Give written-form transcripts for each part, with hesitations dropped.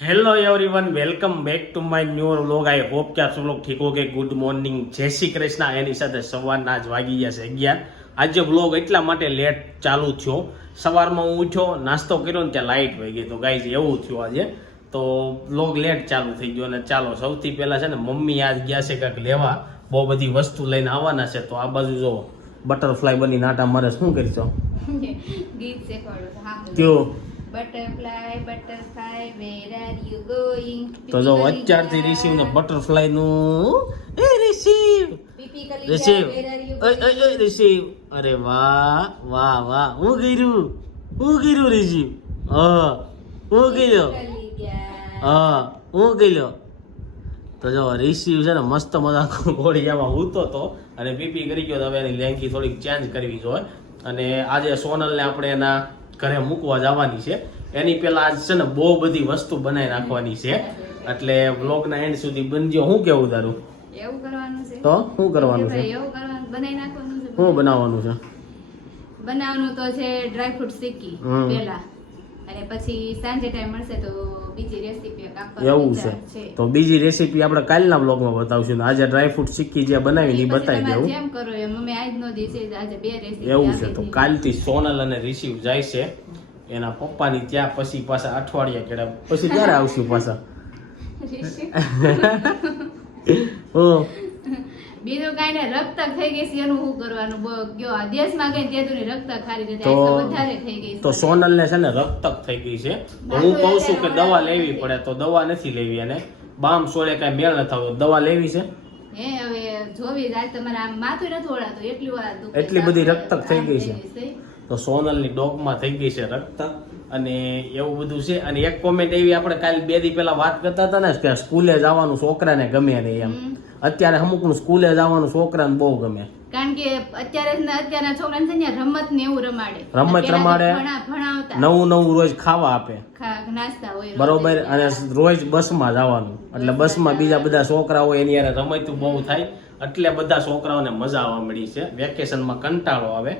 Hello everyone, welcome back to my new vlog. I hope कि आप सब लोग ठीक हो गए। गुड મોર્નિંગ, જય શ્રી કૃષ્ણ। એની સાથે સવારના જ વાગી ગયા છે 11। આજે વ્લોગ એટલા માટે લેટ ચાલુ થયો, સવારમાં હું ઉઠ્યો, નાસ્તો કર્યો ને ત્યાં લાઇટ વહી ગઈ, તો ગાઈઝ એવું થયું આજે, તો વ્લોગ લેટ ચાલુ થઈ ગયો। અને ચાલો સૌથી પહેલા છે ને મમ્મી આજ ગયા છે કંઈક લેવા, બહુ બધી વસ્તુ લઈને આવવાના છે, તો આ બાજુ જો બટરફ્લાય બની નાટા મારે શું કરીશો ગીત શીખવાડો કયો butterfly butterfly where are you going તો જો અત્યારથી રિસીવ ને બટરફ્લાય નું એ રિસીવ રિસીવ રિસીવ, અરે વાહ વાહ વાહ, હું કર્યું રિસીવ, હા હું કર્યો, હા હું કર્યો। તો જો રિસીવ છે ને મસ્ત મજા ઘોડિયામાં હૂતો તો અને પીપી કરી ગયો, તો હવે એની લેંગી થોડીક ચેન્જ કરવી જોઈએ। અને આજે સોનલને આપણે એના ઘરે મૂકવા જવાની છે, એની પહેલા આજ છે ને બહુ બધી વસ્તુ બનાવી નાખવાની છે, એટલે વ્લોગના એન્ડ સુધી બનજો। હું કેવું તારું? એવું કરવાનું છે તો શું કરવાનું છે? એવું કરવાનું બનાવી નાખવાનું છે। શું બનાવવાનું છે? બનાવવાનું તો છે ડ્રાય ફ્રૂટ સિક્કી પહેલા, અને પછી સાંજે ટાઈમ મળશે તો બીજી રેસીપી આપવાની એવું છે, તો બીજી રેસીપી આપણે કાલના વ્લોગમાં બતાવશું ને આજે ડ્રાય ફ્રૂટ સિક્કી જે બનાવી એ બતાવી દેવું। જેમ કરો એમ, અમે આજનો દિવસ આજે બે રેસીપી એવું છે, તો કાલથી સોનલ અને રિસીવ જાય છે એના પપ્પાની ત્યાં, પછી પાછા અઠવાડિયા કેડા પછી ક્યારે આવશું પાછા? બીજું કઈ ને રક્ત થઈ ગઈ છે એનું શું કરવાનું? ગયો દેશમાં ગઈ ત્યાં સુધી રક્ત ખારી તો વધારે થઈ ગઈ તો સોનલ ને છે ને રક્તક થઈ ગઈ છે, તો હું કહું છું કે દવા લેવી પડે, તો દવા નથી લેવી, અને બામ સોળે કઈ મેળ ન થયો, દવા લેવી છે। હે હવે જોવી આજ તમારે આમ માથું નથી ઓળાતું એટલી બધી રક્તક થઈ ગઈ છે, તો સોનલની ડોગમાં થઈ ગઈ છે રક્તક, અને એવું બધું છે। અને એક કોમેન્ટ એવી, આપણે કાલે 2 દી પહેલા વાત કરતા હતા ને કે સ્કૂલે જવાનું છોકરાને ગમે નહીં એમ, અત્યારે અમુકનું સ્કૂલે જવાનું છોકરાને બહુ ગમે, કારણ કે અત્યારના છોકરાને છે ને રમત ને એવું રમાડે, ભણાવતા નવું રોજ ખાવા આપે, નાસ્તા હોય બરોબર, અને રોજ બસમાં જવાનું, એટલે બસમાં બીજા બધા છોકરા હોય એની યારે રમતું બહુ થાય, એટલે બધા છોકરાઓને મજા આવવા મળી છે। વેકેશનમાં કંટાળો આવે।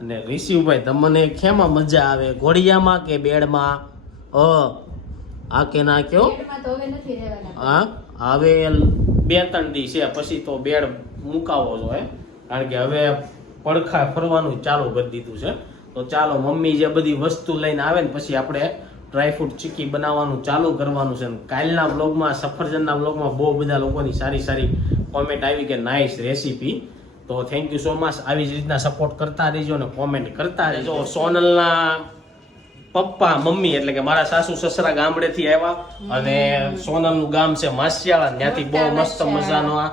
અને રિસીવભાઈ, તમને ખેમાં મજા આવે, ઘોડિયામાં કે બેડમાં? આ કે ના કયો? હા હવે 2-3 દી છે, પછી તો બેડ મુકાવો જોઈએ, કારણ કે હવે પડખા ફરવાનું ચાલુ કરી દીધું છે। તો ચાલો મમ્મી જે બધી વસ્તુ લઈને આવે ને પછી આપણે ડ્રાયફ્રૂટ ચીક્કી બનાવવાનું ચાલુ કરવાનું છે। કાલના વ્લોગમાં, સફરજનના વ્લોગમાં બહુ બધા લોકોની સારી કોમેન્ટ આવી કે નાઇસ રેસીપી, તો થેન્ક યુ સો મચ। આવી જ રીતના સપોર્ટ કરતા રહેજો અને કોમેન્ટ કરતા રહેજો। સોનલના પપ્પા મમ્મી એટલે કે મારા સાસુ સસરા ગામડેથી આવ્યા, અને સોનલનું ગામ છે માસિયાળા, ત્યાંથી બહુ મસ્ત મજાનો આ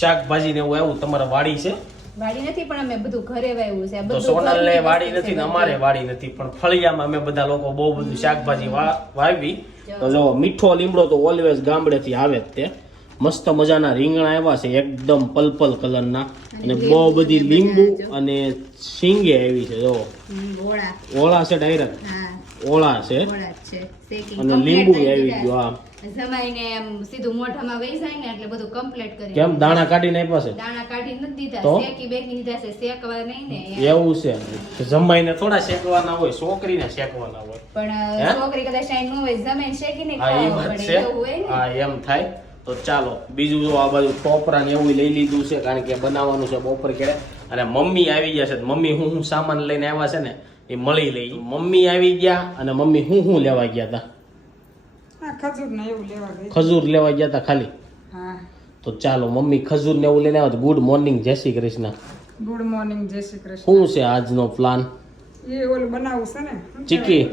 શાકભાજી ને એવું આવ્યું। તમારે વાડી છે? વાડી નથી, પણ અમે બધું ઘરે વાવ્યું છે। તો સોનલને વાડી નથી ને અમારે વાડી નથી, પણ ફળિયામાં અમે બધા લોકો બહુ બધું શાકભાજી વાવી। તો જો મીઠો લીમડો તો ઓલવેઝ ગામડેથી આવે જ તે, મસ્ત મજાના રીંગણા આવ્યા છે એકદમ પર્પલ કલરના, અને બહુ બધી લીંબુ અને શીંગે આવી છે, જો ઓળા છે, ડાયરેક્ટ ઓળા છે, અને લીંબુ આવી ગયું। હા જમાઈને એમ સીધું મોઢામાં વહી જાય ને એટલે બધું કમ્પ્લીટ કરી। કેમ દાણા કાઢીને આપ્યા છે? દાણા કાઢી નથી દીધા, શેકી બેકી દીધા છે, શેકવા નહીં ને એવું છે, જમાઈને થોડા શેકવાના હોય, છોકરીને શેકવાના હોય, પણ છોકરી કદાચ ન હોય, જમાઈને શેકીને હા એ વાત છે, હા એમ થાય। તો ચાલો બીજું જો આ બાજુ ટોપરા ને એવું લઈ લીધું છે, કારણ કે બનાવવાનું છે બપોર કેળે, અને મમ્મી આવી ગયા છે, મમ્મી હું સામાન લઈને આવ્યા છે ને એ મળી લઈ। મમ્મી આવી ગયા, અને મમ્મી હું લેવા ગયા હતા? ખજૂર લેવા ગયા હતા ખાલી? તો ચાલો મમ્મી ખજૂર ને એવું લઈને આવ્યા। ગુડ મોર્નિંગ, જય શ્રી કૃષ્ણ। ગુડ મોર્નિંગ, જય શ્રી કૃષ્ણ। શું છે આજનો પ્લાન? એ ઓલું બનાવું છે ને ચીક્કી,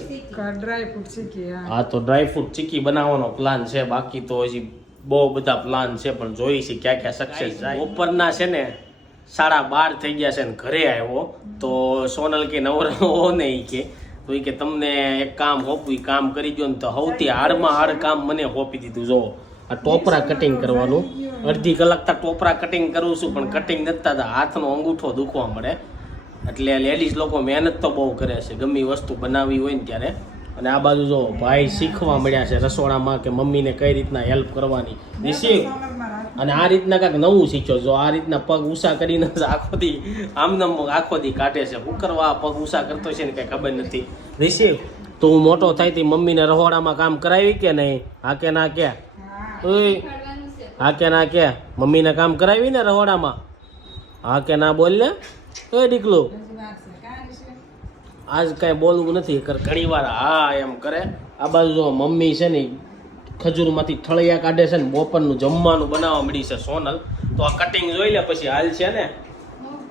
ડ્રાય ફ્રૂટ ચીક્કી। હા તો ડ્રાય ફ્રૂટ ચીક્કી બનાવવાનો પ્લાન છે, બાકી તો હજી બહુ બધા પ્લાન છે, પણ જોઈ છે ક્યાં સક્સેસ જાય। બપોરના છે ને 12:30 થઈ ગયા છે ને ઘરે આવ્યો, તો સોનલ કે નવરો નહીં કે તો કે તમને એક કામ હોપું, કામ કરી દો ને, તો સૌથી હાડમાં હાડ કામ મને હોપી દીધું। જો આ ટોપરા કટિંગ કરવાનું, અડધી કલાક તક ટોપરા કટિંગ કરું છું, પણ કટિંગ નથી થતા, હાથનો અંગૂઠો દુખવા મળે, એટલે લેડીઝ લોકો મહેનત તો બહુ કરે છે ગમે વસ્તુ બનાવવી હોય ને ત્યારે। અને આ બાજુ જો ભાઈ શીખવા મળ્યા છે રસોડામાં કે મમ્મીને કઈ રીતના હેલ્પ કરવાની, અને આ રીતના કાંઈક નવું શીખ્યો। જો આ રીતના પગ ઊંચા કરીને આખો દી કાઢે છે, શું કરવા પગ ઊંચા કરતો છે ને કઈ ખબર નથી। રિસીવ તું મોટો થાય તે મમ્મીને રહોડામાં કામ કરાવી કે નહીં? હા કે ના કે? હા ઓય, શીખવાડવાનું છે. હા કે ના કે? મમ્મીને કામ કરાવી ને રહોડામાં? હા કે ના બોલ ને? ઓય દીકલું, હજી વાર છે કાંઈ છે આજ કઈ બોલવું નથી. ઘણી વાર હા એમ કરે. આ બાજુ જો મમ્મી છે ને ખજૂરમાંથી ઠળિયા કાઢે છે ને બપોરનું જમવાનું બનાવવા મળી છે સોનલ. તો આ કટિંગ જોઈ લે પછી હાલ છે ને.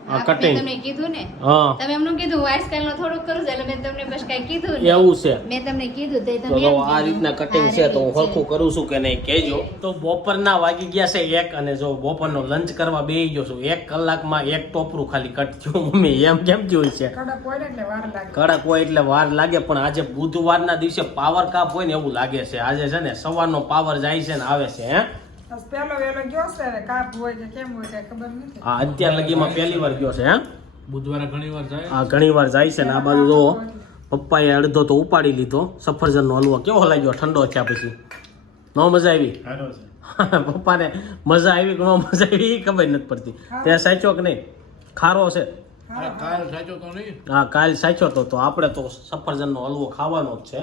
હા, cutting. મેં તમને કીધું ને, હા તમે એમનું કીધું હું આજકાલ નો થોડુંક કરું છું એટલે મેં તમને બસ કઈ કીધું ને. એવું છે. મેં તમને કીધું તે તો તમે જો એમ આ કીધું. રીતના કટિંગ હા, છે તો હું ready સરખું કરું છું કે નહીં કહેજો. તો બપોરના વાગી ગયા છે 1 અને જો બપોરનો લંચ કરવા બેસી ગયો છું. 1 કલાકમાં 1 ટોપરું ખાલી કટ થયું. મમ્મી એમ કેમ થયું છે? કડક હોય ને એટલે વાર લાગે કડક હોય એટલે વાર લાગે, પણ આજે બુધવારના દિવસે પાવર કાપ હોય ને એવું લાગે છે. આજે છે ને સવારનો પાવર જાય છે ને આવે છે. હે બસ પહેલો વહેલો ગયો છે હવે કાપ હોય કે કેમ હોય કઈ ખબર નથી આ અત્યાર લગીમાં પહેલી વાર ગયો છે. હે બુધવારે ઘણી વાર જાય. આ ઘણી વાર જાય છે ને આ બાજુ જો પપ્પાએ અડધો તો ઉપાડી લીધો. સફરજનનો હલવો કેવો લાગ્યો ઠંડો થયા પછી? ન મજા આવી? પપ્પાને મજા આવી કે ન મજા આવી એ ખબર નથી પડતી. ત્યાં સાચો કે નહીં? ખારો છે? કાલ સાચો તો નહીં. હા કાલ સાચો તો આપણે તો સફરજનનો હલવો ખાવાનો જ છે.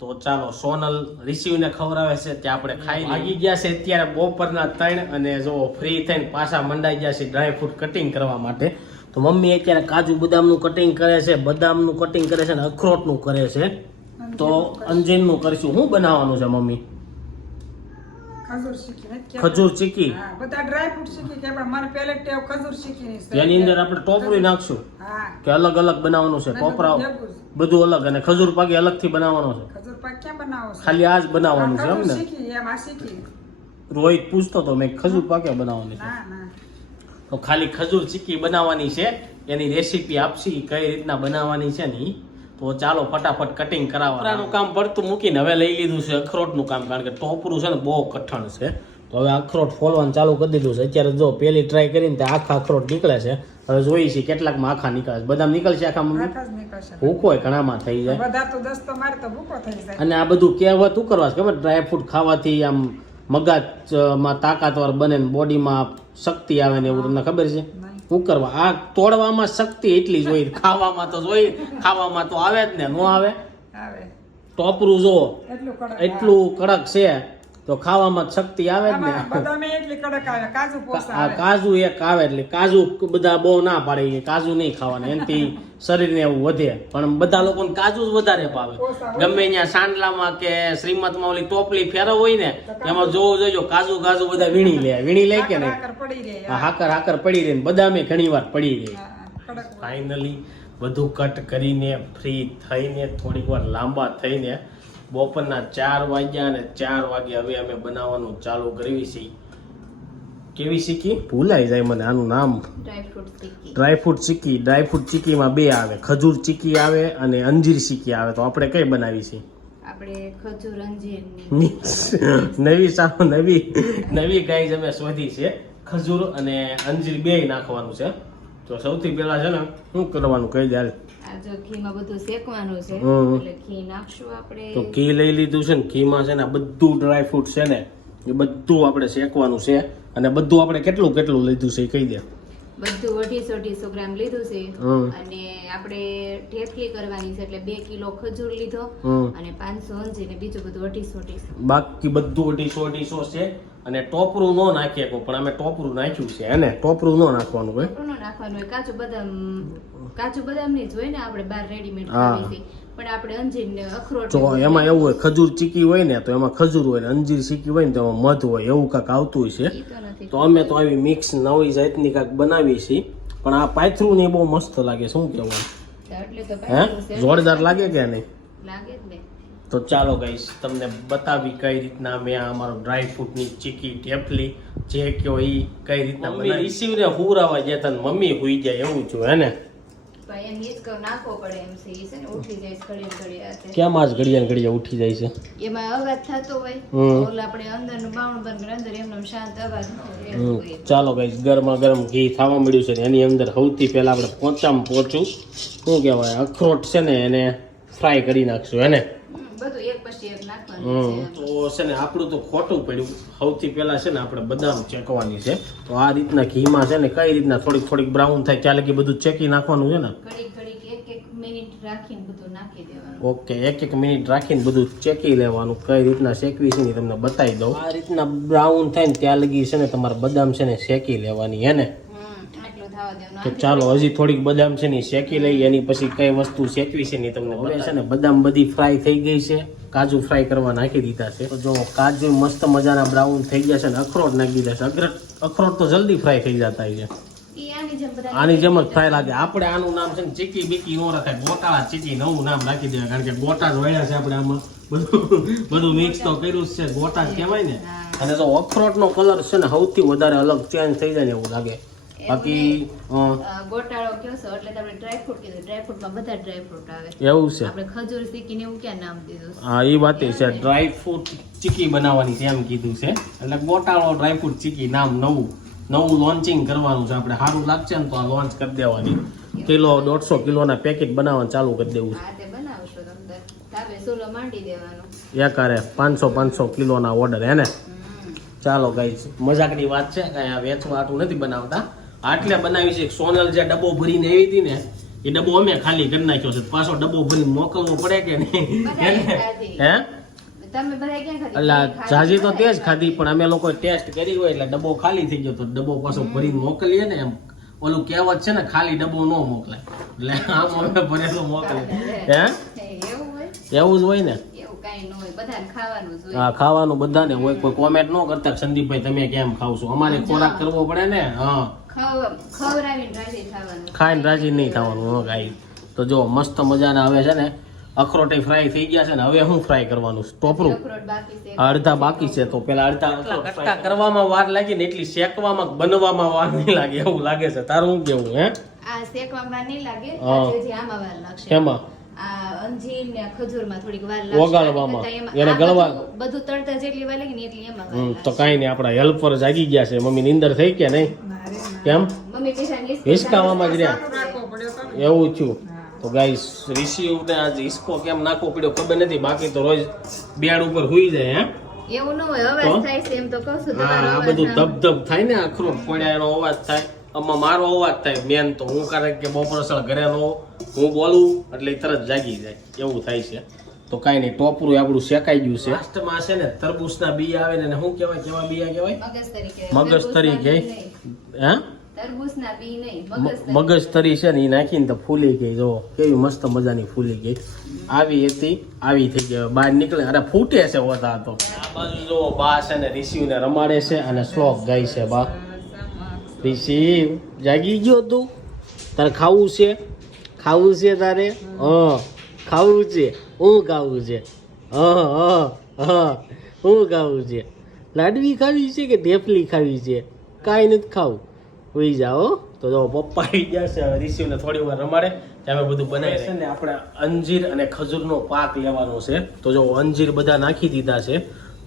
તો ચાલો સોનલ રિસીવને ખવડાવે છે ત્યાં આપણે ખાઈ લાગી ગયા છે અત્યારે બપોરના 3 અને જો ફ્રી થઈને પાછા મંડાઈ ગયા છે ડ્રાય ફ્રૂટ કટિંગ કરવા માટે. તો મમ્મી અત્યારે કાજુ બદામનું કટિંગ કરે છે, બદામનું કટિંગ કરે છે અને અખરોટનું કરે છે. તો અંજીરનું કરીશું. શું બનાવવાનું છે મમ્મી? ખજૂર શીખી નથી કહેતા. ખજૂર ચીકી. હા બધા ડ્રાય ફ્રૂટ શીખી કે પણ મને પહેલે ટેવ ખજૂર શીખીની છે એની અંદર આપણે ટોપરું નાખશું હા કે અલગ અલગ બનાવવાનું છે? નહીં, ટોપરા બધું બધું અલગ અને ખજૂર પાકી અલગથી બનાવવાનો છે? ખજૂર પાક ક્યાં બનાવો છો ખાલી આ જ બનાવવાનું છે એમ ખજૂર ને? શીખી એમ આ શીખી રોહિત પૂછતો તો મેં ખજૂર પાકે બનાવવાની છે. ના ના તો ખાલી ખજૂર ચીકી બનાવવાની છે. એની રેસીપી આપશી કઈ રીતના બનાવવાની છે ને ઈ. તો ચાલો ફટાફટ કટિંગ કરાવવાનું કામ પડતું મૂકીને હવે લઈ લીધું છે અખરોટનું કામ, કારણ કે ટોપરું છે ને બહુ કઠણ છે. તો હવે અખરોટ ફોલવાનું ચાલુ કરી દીધું છે. અત્યારે જો પહેલી ટ્રાય કરીને તે આખા અખરોટ નીકળે છે. હવે જોઈએ છીએ કેટલાકમાં આખા નીકળે છે. બદામ નીકળશે આખા મમ્મી? આખા જ નીકળશે ભૂખોય ઘણામાં થઈ જાય. બધા તો 10 તો મારે તો ભૂકો થઈ જાય અને આ બધું કહેવત શું કરવા છે ખબર? ડ્રાય ફ્રૂટ ખાવાથી આમ મગજમાં તાકાતવાર બને ને બોડીમાં શક્તિ આવે ને એવું તમને ખબર છે? શું કરવા? આ તોડવામાં શક્તિ એટલી જ હોય, ખાવામાં તો જોઈએ, ખાવામાં તો આવે જ ને, ન આવે? આવે ટોપરું જો એટલું કડક એટલું કડક છે તો ખાવામાં જ શક્તિ આવે જ ને. આમાં બદામે એટલી કડક આવે કાજુ પોસા આ આવે કાજુ એક આવે એટલે કાજુ બધા બહુ ના પાડે કે કાજુ નહીં ખાવાના, એનાથી શરીરને એવું વધે. પણ બધા લોકોને કાજુ જ વધારે ભાવે. ગમે ત્યાં સાંડલામાં કે શ્રીમતમાં ઓલી ટોપલી ફેરવ હોય ને એમાં જોવું જોજો કાજુ કાજુ બધા વીણી લે કે નહીં? આકર પડી રહે આ હાકર પડી રહે ને બદામે ઘણી વાર પડી રહે. કડક ફાઇનલી બધું કટ કરીને ફ્રી થઈને થોડીક વાર લાંબા થઈને બપોરના 4 વાગ્યા અને 4 વાગે હવે અમે બનાવવાનું ચાલુ કરવી છીએ. કેવી ચીકી? ભૂલાઈ જાય મને આનું નામ. ડ્રાયફ્રૂટ ચીકી. ડ્રાયફ્રૂટ ચીકી. ડ્રાયફ્રૂટ ચીકીમાં 2 આવે, ખજૂર ચીકી આવે અને અંજીર ચીકી આવે. તો આપણે કઈ બનાવી છે? આપણે ખજૂર અંજીરની નવી ગાઈઝ અમે શોધી છે. ખજૂર અને અંજીર 2 નાખવાનું છે. તો સૌથી પહેલા છે ને શું કરવાનું કહી દે. આ જો ઘીમાં બધું શેકવાનું છે હમ. એટલે ઘી નાખશું આપણે. તો ઘી લઈ લીધું છે ને, ઘીમાં છે ને આ બધું ડ્રાયફ્રૂટ છે ને એ બધું આપણે શેકવાનું છે. અને બધું આપણે કેટલું કેટલું લીધું છે એ કહી દે. બધું 250 ગ્રામ લીધું છે. હમ. અને આપણે ઢેફલી કરવાની છે એટલે 2 કિલો ખજૂર લીધો હમ. અને 500 અંજીર ને બીજું બધું 250. બાકી બધું 250 છે. અને ટોપરું ન નાખીએ પણ અમે ટોપરું નાખ્યું છે. એને ટોપરું ન નાખવાનું હોય. ટોપરું ન નાખવાનું હોય. કાજુ બદામ ની જ હોય ને આપણે બહાર રેડીમેડ હા. ખાવી છે, પણ આપણે અંજીર ને અખરોટ તો એમાં એવું હોય ખજૂર ચીકી હોય ને તો એમાં ખજૂર હોય ને અંજીર ચીકી હોય ને તો એમાં મધ હોય, એવું કાંઈક આવતું હોય છે. ઈ તો નથી. તો અમે તો આવી મિક્સ નવી જાતની કાંઈક બનાવી છીએ. પણ આ પાથરું ને એ બહુ મસ્ત લાગે. શું કહેવું? એટલે તો હે પાછું છે. જોરદાર લાગે કે નહીં? લાગે જ ને. તો ચાલો ગાઈસ તમને બતાવી કઈ રીતના મેં આ અમારો ડ્રાય ફ્રૂટની ચીકી ઢેફલી જે કયો ઈ કઈ રીતના બનાવી. રિસીવને હુરાવા ગયા તા ને મમ્મી હુઈ જાય એવું છું હે ને? ભાઈ એમ ઈ જ કહું નાખવો પડે એમ છે. ઈ છે ને ઉઠી જાય છે ઘડિયા કેમ આજ ઘડિયા ને ઘડિયા ઉઠી જાય છે? એમાં અવાજ થતો હોય હમ. ઓલા આપણે અંદરનું બાવણું બંધ કરે, અંદર એમનો શાંત અવાજ ન હોય એવું હોય. ચાલો ગાઈસ ગરમા ગરમ ઘી થવા મળ્યું છે ને એની અંદર સૌથી પહેલા આપણે પોચામાં પોચું શું કહેવાય અખરોટ છે ને એને ફ્રાય કરી નાખશું હે ને? બધું એક પછી એક નાખવાનું છે. તો છે ને આપણું તો ખોટું પડ્યું. સૌથી પહેલા છે ને આપણે બદામ ચેકવાની છે. તો આ રીતના ઘીમાં છે ને કઈ રીતના થોડીક બ્રાઉન થાય ત્યાં લગી બધું ચેકી નાખવાનું છે ને. ઘડીક એક મિનિટ મિનિટ રાખીને બધું નાખી દેવાનું. ઓકે, 1 મિનિટ રાખીને બધું ચેકી લેવાનું. કઈ રીતના શેકવી છે ને તમને બતાવી દઉં. આ રીતના બ્રાઉન થાય ને ત્યાં લગી છે ને તમારે બદામ છે ને શેકી લેવાની હે ને. આટલું થવા દેવાનું. તો ચાલો હજી થોડીક બદામ છે ને શેકી લઈએ. એની પછી કઈ વસ્તુ શેકવી છે ને તમને હવે છે ને બદામ બધી ફ્રાય થઈ ગઈ છે. કાજુ ફ્રાય કરવા નાખી દીધા છે. તો જો કાજુ મસ્ત મજાના બ્રાઉન થઈ ગયા છે ને અખરોટ નાખી દીધા છે. અખરોટ તો જલ્દી ફ્રાય થઈ જતા છે. ઈ આની જેમ બધા આની જેમ જ ફ્રાય લાગે. આપણે આનું નામ છે ને ચીકી બીકી નો રખાય, ગોટાળા ચીકી નવું નામ રાખી દેવાય. કારણ કે ગોટા જ વળ્યા છે આપણે આમાં બધું મિક્સ તો કર્યું જ છે, ગોટા જ કહેવાય ને. અને જો અખરોટનો કલર છે ને સૌથી વધારે અલગ ચેન્જ થઈ જાય ને એવું લાગે. બાકી ગોટાળો કયો છો એટલે તમે ડ્રાયફ્રૂટ કીધું. ડ્રાયફ્રૂટમાં બધા ડ્રાયફ્રૂટ આવે. એવું છે. આપણે ખજૂર શીકીને એવું ક્યાં નામ દીધું છે? હા, એ વાત છે. ડ્રાય ફ્રૂટ ચીકી બનાવવાની છે એમ કીધું છે. એટલે ગોટાળો ડ્રાય ફ્રૂટ ચીકી નામ નવું લોન્ચિંગ કરવાનું છે. આપણે સારું લાગશે ને તો આ લોન્ચ કરી દેવાની. કિલો 150 કિલોના પેકેટ બનાવવાનું ચાલુ કરી દેવું હા, તે બનાવશો તમે. તાવે સોલો માંડી દેવાનો. છે. એકારે 500 કિલોના ઓર્ડર હે ને. ચાલો ગાઈસ, મજાકની વાત છે. કાંઈ આ વેચવા આટલું નથી બનાવતા. આટલે બનાવી છે. સોનલ જે ડબ્બો ભરીને આવી હતી ને એ ડબ્બો અમે ખાલી કરી નાખ્યો છે. પાછો ડબ્બો ભરીને મોકલવો પડે કે નહીં? હે તમે બધા ક્યાં ખાધી? એટલે જાજી તો તેજ ખાધી પણ અમે લોકો ટેસ્ટ કરી હોય એટલે ડબ્બો ખાલી થઈ ગયો. તો ડબ્બો પાછો ભરીને મોકલીએ ને એમ ઓલું કહેવત છે ને ખાલી ડબ્બો ન મોકલાય. એટલે આમ અમે ભરેલો મોકલે. હે એવું હોય? એવું જ હોય ને. એવું કાંઈ ન હોય. બધાને ખાવાનું જ હોય. હા, ખાવાનું બધાને હોય. કોઈ કોમેન્ટ ન કરતા સંદીપભાઈ તમે કેમ ખાવ છો. અમારે ખોરાક કરવો પડે ને. હા, ખવડાવીને રાજી થવાનું. ખાઈને રાજી નહીં થવાનું. ગાઈ તો જો મસ્ત મજાના હવે છે ને અખરોટ ફ્રાય થઈ ગયા છે ને. હવે હું ફ્રાય કરવાનું ટોપરું અખરોટ બાકી છે. અડધા બાકી છે. તો પેલા અડધા કટકા કરવામાં વાર લાગી ને એટલી શેકવામાં બનવામાં વાર નહીં લાગે એવું લાગે છે. તારું શું કેવું? હે આ શેકવામાં નહીં લાગે. હા. હજી આમાં વાર લાગશે. એમાં આ અંજીર ને ખજૂરમાં થોડીક વાર લાગશે. ઓગાળવામાં. એમાં એને આ ગળવા બધું તળતા જેટલી વાર લાગે ને એટલી એમાં વાર લાગશે. તો કાંઈ નહીં. આપણા હેલ્પર જાગી ગયા છે. મમ્મી નીંદર થઈ કે નહીં? કેમ? મમ્મી પૈસા હિસકાવામાં જ રહ્યા. રાખવો પડ્યો તો ને. એવું થયું. તો ગાઈસ રિસીવ ને આજ હિસકો કેમ નાખવો પડ્યો ખબર નથી. બાકી તો રોજ બેડ ઉપર હુઈ જાય. હે એવું ન હોય. અવાજ તો? થાય છે એમ તો કહું છું. હા, તમારો આ અવાજ બધું ના- ધબ થાય ને અખરોટ ફોડ્યા એનો અવાજ થાય. આમાં મારો અવાજ થાય મેન તો. હું કારણ કે બપોરસળ ઘરે નો હું બોલું એટલે ઈ તરત જાગી જાય એવું થાય છે. તો કાંઈ નહીં, ટોપરું આપણું શેકાઈ ગયું છે. લાસ્ટમાં છે ને તરબૂચના બી આવે ને એને શું કહેવાય? કેવા બી કહેવાય? મગજ તરીકે. મગજ તરીકે. હે તરબૂચના બી નહીં, મગજ તરીકે. મગજ તરી છે ને એ નાખીને તો ફૂલી ગઈ. જો કેવી મસ્ત મજાની ફૂલી ગઈ. આવી હતી આવી થઈ ગઈ. બહાર નીકળે અરે ફૂટે છે હોતા તો. આ બાજુ જો બા છે ને રિસીવ ને રમાડે છે અને શ્લોક ગાય છે. બા રિસીવ જાગી ગયો તું? તારે ખાવું છે? ખાવું છે તારે? હા ખાવું છે. હું ખાવું છે? હા હું ખાવું છે? લાડવી ખાવી છે કે ઢેફલી ખાવી છે? કાંઈ નથી ખાવું. હોઈ જાઓ. તો જો પપ્પા આવી ગયા છે. હવે રિસીવ ને થોડી વાર રમાડે ત્યાં અમે બધું બનાવી છે ને. આપણે અંજીર અને ખજૂરનો પાક લેવાનો છે. તો જો અંજીર બધા નાખી દીધા છે.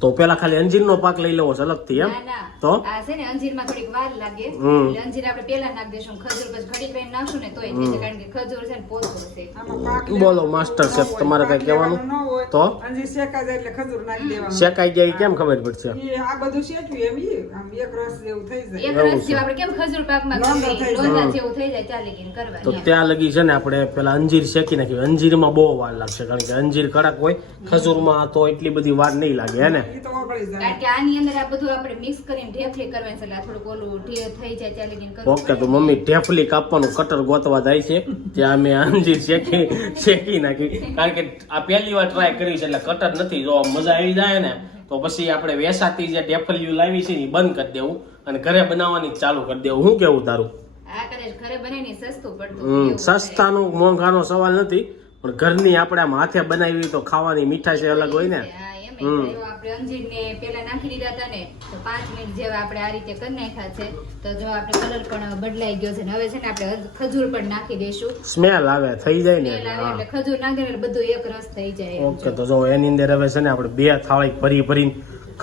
તો પેલા ખાલી અંજીરનો પાક લઈ લેવો છે અલગથી એમ. ના, ના. તો આ છે ને અંજીરમાં થોડીક વાર લાગે. હમ. એટલે અંજીર આપણે પેલા નાખી દેશું. ખજૂર પછી ઘડી કરીને નાખશું ને તોય થઈ જાય. કારણ કે ખજૂર છે ને પોચું છે. આમાં પાક બોલો માસ્ટર શેફ, તમારે કઈ કહેવાનું? ન હોય. તો અંજીર શેકાઈ જાય એટલે ખજૂર નાખી દેવાનું. શેકાઈ જાય કેમ ખબર પડશે? ઈ આ બધું શેક્યું એમ ઈ આમ એક રસ જેવું થઈ જાય. એક એવું રસ જેવું આપણે કેમ ખજૂર પાકમાં લોંદા કરીએ, થઈ જાય. લોંદા જેવું થઈ જાય ત્યાં લગીને તો કરવાની. ત્યાં લગી છે ને આપણે પેલા અંજીર શેકી નાખી. અંજીરમાં બહુ વાર લાગશે કારણ કે અંજીર કડક હોય. ખજૂરમાં તો એટલી બધી વાર નહીં લાગે હે ને. ઈ તો ઓગળી જાય. કારણ કે આની અંદર આ બધું આપણે મિક્સ કરીને ઢેફલી કરવાની છે. એટલે આ થોડુંક ઓલું થઈ જાય ત્યાં લગીને કરવું ઓકે, તો મમ્મી ઢેફલી કાપવાનું કટર ગોતવા જાય છે. ત્યાં અમે અંજીર શેકી નાખી. કારણ કે આ પહેલી વાર ટ્રાય કરી છે એટલે કટર નથી. જો મજા આવી જાય ને તો પછી આપણે વેસાતી જે ઢેફલીઓ લાવી છે ને એ બંધ કરી દેવું અને ઘરે બનાવવાની ચાલુ કરી દેવું. શું કેવું તારું? આ કદાચ ઘરે બને સસ્તું પડતું એવું છે. સસ્તાનો મોંઘાનો સવાલ નથી પણ ઘરની આપણે આમ હાથે બનાવી તો ખાવાની મીઠાશ અલગ હોય ને. હા, એમ જ. જો આપણે અંજીરને પેલા નાખી દીધા હતા ને તો 5 મિનિટ જેવા આપણે આ રીતે કરી નાખ્યા છે. તો જો આપણે કલર પણ બદલાઈ ગયો છે ને હવે છે ને આપણે ખજૂર પણ નાખી દઈશું. સ્મેલ આવે થઈ જાય ને. સ્મેલ આવે હા, એટલે ખજૂર નાખી એટલે બધું એક રસ થઈ જાય. ઓકે. તો જો એની અંદર હવે છે ને આપણે 2 થાળી ભરીને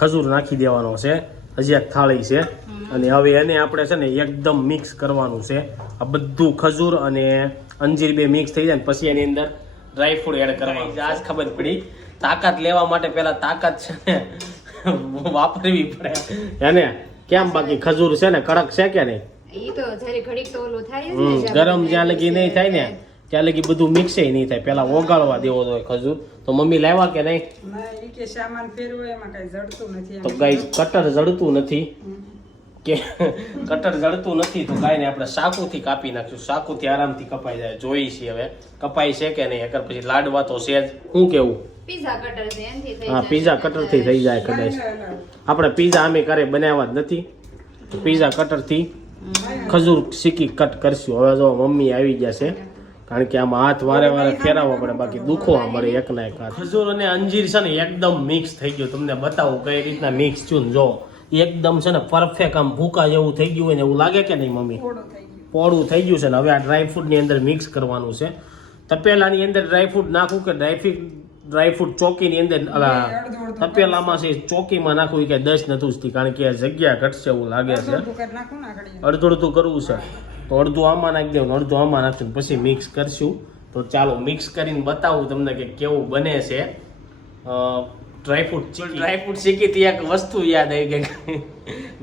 ખજૂર નાખી દેવાનો છે. હજી એક થાળી છે અને હવે એને આપણે છે ને એકદમ મિક્સ કરવાનું છે. આ બધું ખજૂર અને અંજીર બે મિક્સ થઈ જાય ને પછી એની અંદર ડ્રાય ફ્રૂટ એડ કરવાનું. આજ ખબર પડી તાકાત લેવા માટે પેલા તાકાત છે ને વાપરવી પડે એને. કેમ બાકી ખજૂર છે ને કડક છે કે નહીં? ઈ તો જરી ઘડીક તો ઓલું થાય જ ને, ગરમ જ્યાં લગી નહીં થાય ને ત્યાં લગી બધું મિક્સ નહીં થાય, પેલા ઓગાળવા દેવો જોઈએ ખજૂર. તો મમ્મી લાવ્યા કે નહીં? ના ઈ કે સામાન ફેરવો એમાં કઈ જડતું નથી એમ. તો ગાઈસ કટર જડતું નથી કે કટર જડતું નથી તો કાંઈ નહીં, આપણે ચાકુથી કાપી નાખશું. ચાકુથી આરામથી કપાઈ જાય. જોઈ છીએ હવે કપાઈ છે કે નહીં. અગર પછી લાડવા તો છે જ. શું કેવું? પીઝા કટર છે એનથી થઈ હા, જાય. પીઝા કટરથી થઈ જાય કદાચ. આપણે પીઝા અમે ઘરે બનાવ્યા જ નથી, તો પીઝા કટરથી ખજૂર શીખી કટ કરશું. હવે જો મમ્મી આવી ગયા છે, કારણ કે આમાં હાથ વારે વારે ફેરવવા પડે, બાકી દુખવા મળે એકના એક હાથ. ખજૂર અને અંજીર છે ને એકદમ મિક્સ થઈ ગયું. તમને બતાવું કઈ રીતના મિક્સ થયું ને. જો એકદમ છે ને પરફેક્ટ આમ ભૂકા જેવું થઈ ગયું હોય ને એવું લાગે કે નહીં મમ્મી? થોડું થઈ ગયું. પોળું થઈ ગયું છે ને. હવે આ ડ્રાયફ્રૂટ ની અંદર મિક્સ કરવાનું છે. તપેલાની અંદર ડ્રાયફ્રૂટ નાખું કે ડ્રાયફ્રૂટ ચોકીની અંદર તપેલામાં છે ચોકીમાં નાખવું કે 10 નથી ઉચતી, કારણ કે આ જગ્યા ઘટશે એવું લાગે છે. અડધું કરી નાખું ને આગળ. અડધું અડધું કરવું છે તો અડધું આમાં નાખી દેવું, અડધું આમાં નાખશું, પછી મિક્સ કરશું. તો ચાલો મિક્સ કરીને બતાવું તમને કે કેવું બને છે ડ્રાયફ્રૂટ શીખી એક વસ્તુ યાદ આવી ગઈ.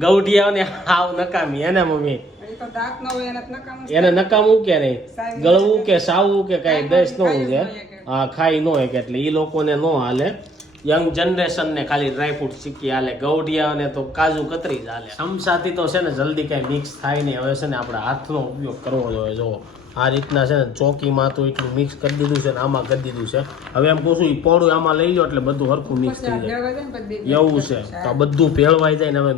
ગૌઢિયાઓને હાવ નકામી એને મમ્મી, ઈ તો દાંત ન હોય એને જ નકામું. એને નકામું કે નહીં, ગળવું કે સાવવું કે કઈ દસ ન હોય. હા, ખાઈ ન હોય કે એટલે એ લોકોને ન હાલે. યંગ જનરેશન ને ખાલી ડ્રાયફ્રૂટ શીખી હાલે, ગૌઢિયાને તો કાજુ કતરી જ હાલે. સમસાથી તો છે ને જલ્દી કઈ મિક્સ થાય નહીં. હવે છે ને આપણે હાથનો ઉપયોગ કરવો જોઈએ. જો આ રીતના છે ને ચોકીમાં તો એટલું મિક્સ કરી દીધું છે ને આમાં કરી દીધું છે. હવે એમ કહું છું એ પોળું આમાં લઈ લો એટલે બધું હરખું મિક્સ થઈ જાય. એવું છે તો આ બધું ભેળવાઈ જાય ને હવે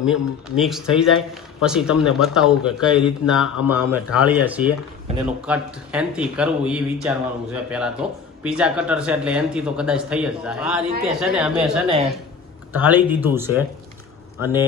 મિક્સ થઈ જાય પછી તમને બતાવું કે કઈ રીતના આમાં અમે ઢાળીએ છીએ અને એનું કટ એનથી કરવું એ વિચારવાનું છે. પહેલા તો પીઝા કટર છે એટલે એનથી તો કદાચ થઈ જ જાય. આ રીતે છે ને અમે છે ને ઢાળી દીધું છે અને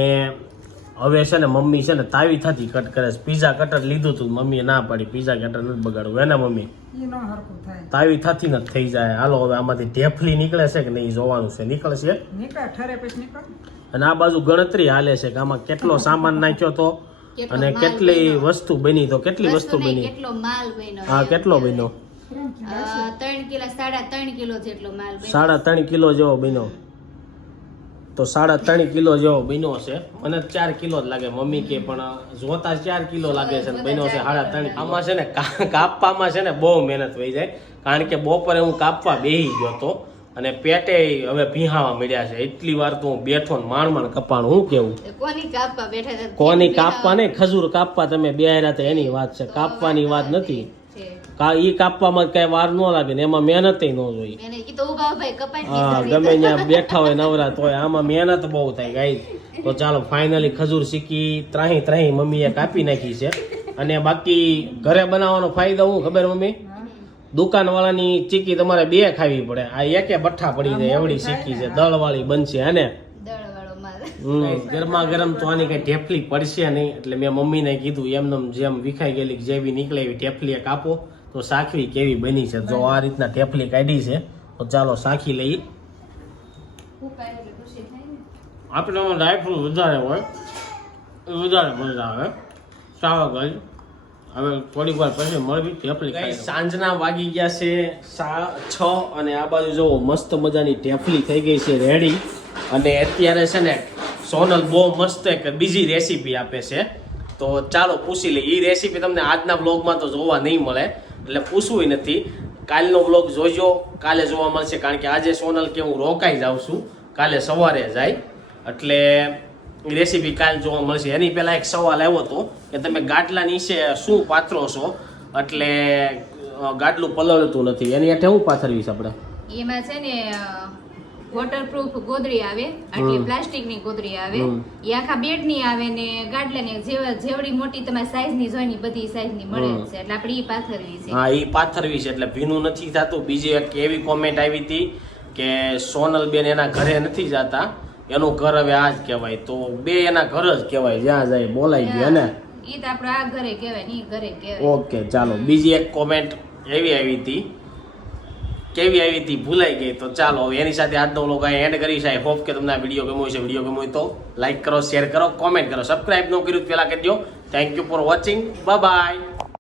હવે છે ને મમ્મી છે ને તાવી થતી કટ કરે છે. પીઝા કટર લીધું હતું, મમ્મીએ ના પાડી પીઝા કટર નથી બગાડવું એને મમ્મી. ઈ ન હરખું થાય. તાવી થતી નથી થઈ જાય. હાલો હવે આમાંથી ઢેફલી નીકળે છે કે નહીં જોવાનું છે. નીકળશે નીકળ ઠરે પછી નીકળ. અને આ બાજુ ગણતરી હાલે છે કે આમાં કેટલો સામાન નાખ્યો તો અને કેટલી વસ્તુ બની, તો કેટલી વસ્તુ બની. કેટલો માલ બન્યો? હા, કેટલો બન્યો? 3 કિલો 3.5 કિલો જેટલો માલ બન્યો. 3.5 કિલો જેવો બન્યો. તો 3.5 કિલો જેવો બન્યો છે. મને 4 કિલો જ લાગે, મમ્મી કે પણ જોતા 4 કિલો લાગે છે, બન્યો છે 3.5. આમાં છે ને કાપવામાં છે ને બહુ મહેનત વહી જાય, કારણ કે બપોરે હું કાપવા બેહી ગયો હતો અને પેટે હવે ભીહાવા મળ્યા છે. એટલી વાર તો હું બેઠો ને માંડ કપાણું. હું કેવું? કોની કાપવા બેઠા હતા? કોની કાપવા નહીં, ખજૂર કાપવા તમે બેહાર્યા હતા એની વાત છે, કાપવાની વાત નથી. ઈ કાપવામાં કઈ વાર ન લાગે ને એમાં મહેનત ન જોઈ. હા, ગમે ત્યાં બેઠા હોય નવરા તો આમાં મહેનત બહુ થાય ગાઈસ. તો ચાલો ફાઇનલી ખજૂર શીખી ત્રાહી મમ્મીએ કાપી નાખી છે. અને બાકી ઘરે બનાવવાનો ફાયદો હું ખબર મમ્મી? દુકાન વાળાની ચીકી તમારે 2 ખાવી પડે, આ એકે બઠ્ઠા પડી જાય એવડી શીખી છે. દળ વાળી બનશે અને ગરમા ગરમ તો આની કઈ ઢેફલી પડશે નહીં, એટલે મેં મમ્મીને કીધું એમને જેમ વિખાઈ ગયેલી જેવી નીકળે એવી ઢેફલી એક આપો તો સાખવી કેવી બની છે. જો આ રીતના ઢેફલી કાઢી છે તો ચાલો સાખી લઈ. આપણે ડ્રાયફ્રૂટ વધારે હોય એ વધારે મજા આવે. સાવા ગઈ હવે થોડીક વાર પછી મળવી ઢેફલી. સાંજના વાગી ગયા છે 6 અને આ બાજુ જો મસ્ત મજાની ઢેફલી થઈ ગઈ છે રેડી. અને અત્યારે છે ને સોનલ બહુ મસ્ત એક બીજી રેસીપી આપે છે, તો ચાલો પૂછી લઈએ. એ રેસીપી તમને આજના બ્લોગમાં તો જોવા નહીં મળે, એટલે પૂછવું નથી. કાલનો બ્લોગ જોજો, કાલે જોવા મળશે, કારણ કે આજે સોનલ કે હું રોકાઈ જાઉં છું, કાલે સવારે જાય, એટલે રેસીપી કાલ જોવા મળશે. એની પહેલા એક સવાલ આવ્યો હતો કે તમે ગાટલા નીચે શું પાથરો છો, એટલે ગાટલું પલળતું નથી, એની હેઠે હું પાથરવીશ આપણે? એમાં છે ને વોટરપ્રૂફ ગોદડી આવે, એટલે પ્લાસ્ટિકની ગોદડી આવે, એ આખા બેડની આવે ને ગાડલાની જેવડી મોટી તમારી સાઈઝની જોઈની બધી સાઈઝની મળે છે, એટલે આપણે ઈ પાથરવી છે. હા, ઈ પાથરવી છે એટલે ભીનું નથી થતું. બીજી એક એવી કોમેન્ટ આવી હતી કે સોનલ બેન એના ઘરે નથી જતા, એનું ઘર હવે આ જ કહેવાય, તો બે એના ઘર જ કહેવાય, જ્યાં જાય બોલાઈ ગયા ને ઈ તો આપણે આ ઘરે કહેવાય ને ઈ ઘરે કહેવાય. ઓકે, ચાલો બીજી એક કોમેન્ટ એવી આવી હતી, કેવી આવી હતી ભૂલાઈ ગઈ. તો ચાલો એની સાથે આજનો વ્લોગ એન્ડ કરીશ. આઈ હોપ કે તમને આ વિડીયો ગમ્યો છે. વિડીયો ગમ્યો હોય તો લાઈક કરો, શેર કરો, કોમેન્ટ કરો, સબસ્ક્રાઇબ ન કર્યું પહેલા કરી દો. Thank you for watching. Bye bye.